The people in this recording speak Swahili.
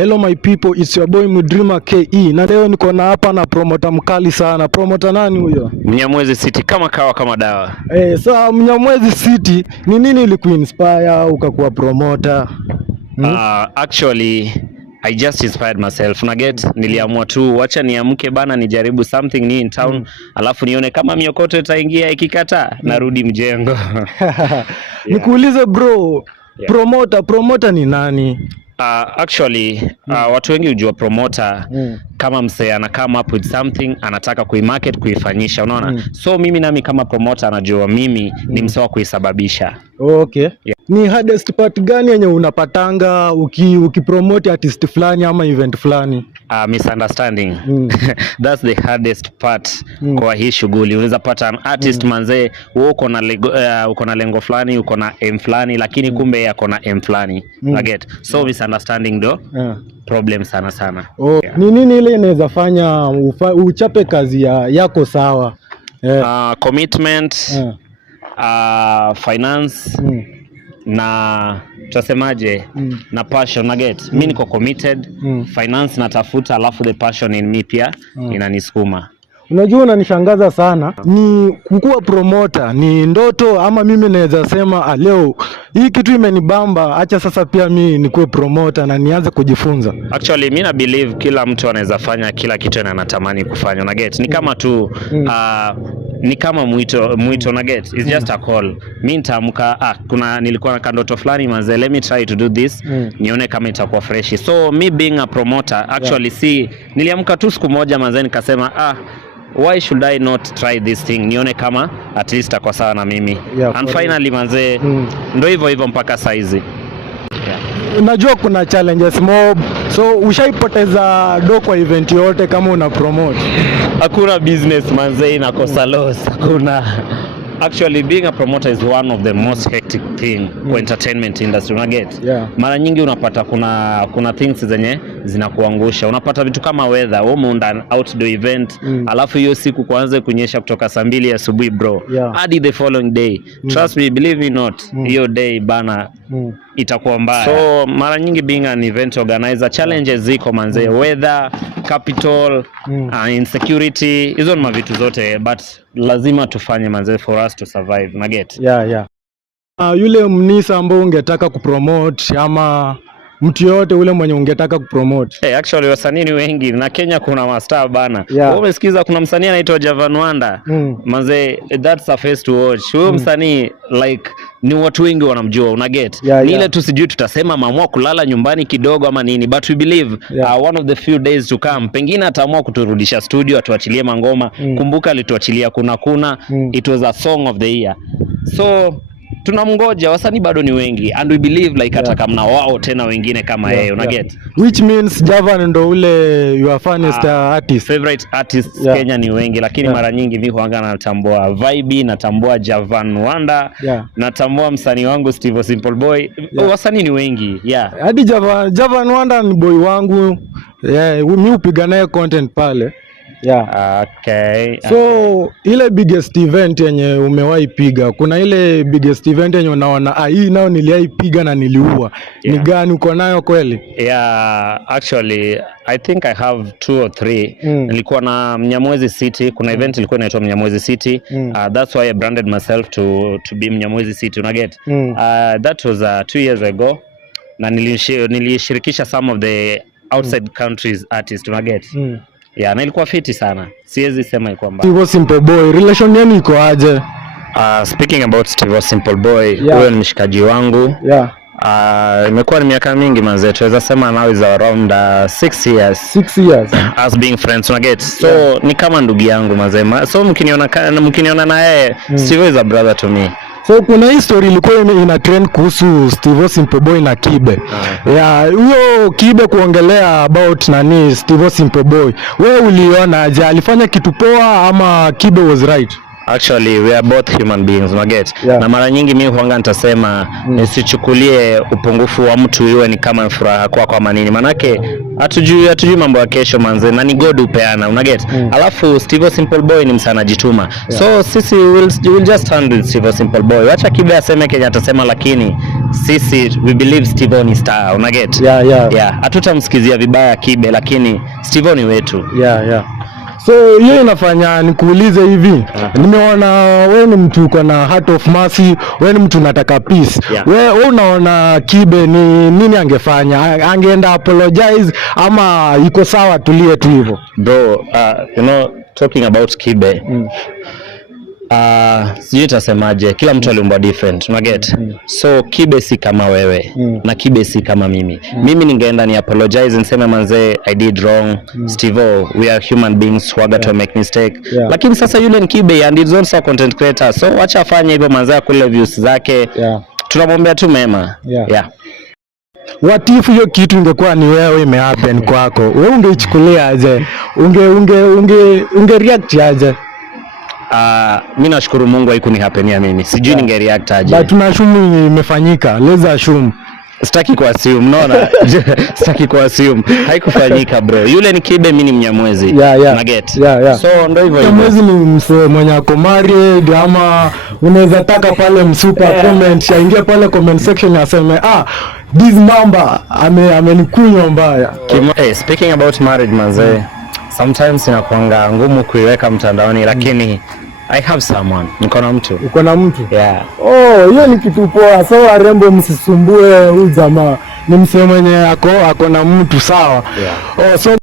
Hello my people, it's your boy Mudrima KE. Na leo niko na hapa na promoter mkali sana. Promoter nani huyo? Mnyamwezi City kama kawa kama dawa. So Mnyamwezi City, ni nini ilikuinspire ukakuwa promoter? Actually I just inspired myself. Niliamua tu wacha niamke bana nijaribu something new in town. Alafu nione kama miokoto itaingia, ikikataa narudi mjengo. Nikuulize bro, promoter ni nani? Actually watu wengi hujua promoter kama msee ana come up with something anataka kuimarket, kuifanyisha, unaona? So mimi nami kama promoter anajua mimi ni msee wa kuisababisha. Okay. Ni hardest part gani yenye unapatanga ukipromote artist fulani ama event fulani? Misunderstanding. That's the hardest part kwa hii shughuli. Unaweza pata an artist manze, wewe uko na lengo fulani, uko na aim fulani, lakini kumbe yako na aim fulani. Get? So misunderstanding ndo problem sana. Ni nini ile inaweza fanya uchape kazi yako sawa? Commitment, finance, na tutasemaje, na passion. Get? Mimi niko committed, finance natafuta, alafu the passion in me pia inanisukuma. Unajua unanishangaza sana, ni kukuwa promoter ni ndoto ama mimi naweza sema leo hii kitu imenibamba, acha sasa pia mimi nikuwe promoter na nianze kujifunza? Actually mimi na believe kila mtu anaweza fanya kila kitu anatamani kufanya. Get? Ni kama tu ni kama mwito na get, it's just a call. Mimi nitaamka, nilikuwa na kandoto fulani manze, let me try to do this, nione kama itakuwa fresh. So me being a promoter actually niliamka tu siku moja manze nikasema why should I not try this thing, nione kama at least kwa sawa na mimi. And finally manze ndio hivyo mpaka saizi. Unajua kuna challenges mob, so ushaipoteza do kwa event yote kama una promote? Hakuna business manze inakosa loss, hakuna. Actually being a promoter is one of the most hectic thing for entertainment industry. Get? Mara nyingi unapata kuna things zenye zinakuangusha. Unapata vitu kama weather, umeunda outdoor event, alafu hiyo siku kuanze kunyesha kutoka saa 2 asubuhi bro, hadi the following day. Trust me, believe me not, hiyo day bana itakuwa mbaya. So mara nyingi being an event organizer, challenges ziko manze, weather, capital, insecurity, hizo ni mavitu zote, but lazima tufanye manze for us to survive. Na get? Yule mnisa ambao ungetaka kupromote ama mtu yote ule mwenye ungetaka kupromote? Actually wasanii ni wengi na Kenya kuna mastaa bana. Wewe umesikiza kuna msanii anaitwa Javan Wanda. Manze, that's a face to watch. Huyo msanii like ni watu wengi wanamjua, una get? Ni ile tusijui tutasema maamua kulala nyumbani kidogo ama nini, but we believe one of the few days to come pengine ataamua kuturudisha studio, atuachilie mangoma. Kumbuka alituachilia kuna it was a song of the year. So tunamngoja, wasanii bado ni wengi and we believe like hata kama wao tena wengine kama yeye, una get? Which means Javan ndo ule your funniest artist, favorite artist Kenya ni wengi, lakini mara nyingi mimi huanga natambua Vibe, natambua Javan Wanda, natambua msanii wangu Steve Simple Boy. Wasanii ni wengi. Hadi Javan Wanda ni boy wangu. Mimi upiga naye content pale. So ile biggest event yenye umewahi piga, kuna ile biggest event yenye unaona hii nao niliaipiga na niliua, ni gani uko nayo kweli? Actually I think I have 2 or 3. Nilikuwa na Mnyamwezi City, kuna event ilikuwa inaitwa Mnyamwezi City. That's why I branded myself to be Mnyamwezi City, una get? That was 2 years ago, na nilishirikisha some of the outside countries artists, una get? Na ilikuwa fiti sana. Siwezi sema iko mbaya. Steve Simple Boy, relation yenu iko aje? Speaking about Steve Simple Boy, huyo ni mshikaji wangu. Imekuwa ni miaka mingi manze, tuweza sema now is around 6 years. 6 years as being friends, una get? So ni kama ndugu yangu manze. So mkiniona na yeye, Steve is a brother to me. So kuna history ilikuwa ina trend kuhusu Steve Simple Boy na Kibe. Huyo Kibe kuongelea about Steve Simple Boy. Wewe uliona aje, alifanya kitu poa ama Kibe was right? Actually we are both human beings, unaget? Na mara nyingi mimi huanga nitasema nisichukulie upungufu wa mtu iwe ni kama furaha kwako ama nini. Manake hatujui mambo ya kesho manze, na ni God upeana, unaget? Alafu Steve Simple Boy ni msana jituma. So sisi will just stand with Steve Simple Boy. Wacha Kibe aseme Kenya atasema, lakini sisi we believe Steve ni star, unaget? Hatutamsikizia vibaya Kibe, lakini Steve ni wetu. So hiyo inafanya nikuulize hivi, nimeona wewe ni mtu uko na heart of mercy, wewe ni mtu unataka peace. Wewe unaona Kibe ni nini angefanya? Angeenda apologize ama iko sawa tulie tu hivyo? Bro, talking about Kibe, sijui tasemaje, kila mtu aliumbwa different, unaget? So Kibe si kama wewe na Kibe si kama mimi. Mimi ningeenda ni apologize and sema manze I did wrong. Steve, we are human beings, waga to make mistake. Lakini sasa yule ni Kibe and he's also a content creator, so wacha afanye hivyo manze, kule views zake. Tunamwombea tu mema. What if hiyo kitu ingekuwa ni wewe imehappen kwako? Wewe ungeichukulia aje? Unge react aje? Mimi nashukuru Mungu haikunihappenia mimi. Sijui ninge react aje. But tunashumu imefanyika. Let's assume. Sitaki ku assume, unaona? Sitaki ku assume. Haikufanyika bro. Yule ni Kibe, mimi ni Mnyamwezi. Naget. So ndio hivyo. Mnyamwezi ni msee mwenye ako married, ama unaweza taka pale msupa comment, aingie pale comment section aseme this number amenikunywa mbaya. Speaking about marriage manze, sometimes inakuanga ngumu kuiweka mtandaoni, lakini I have someone. Niko na mtu. Uko na mtu? Hiyo ni kitu poa. So warembo msisumbue huyu jamaa. Ni msee mwenye ako na mtu sawa. So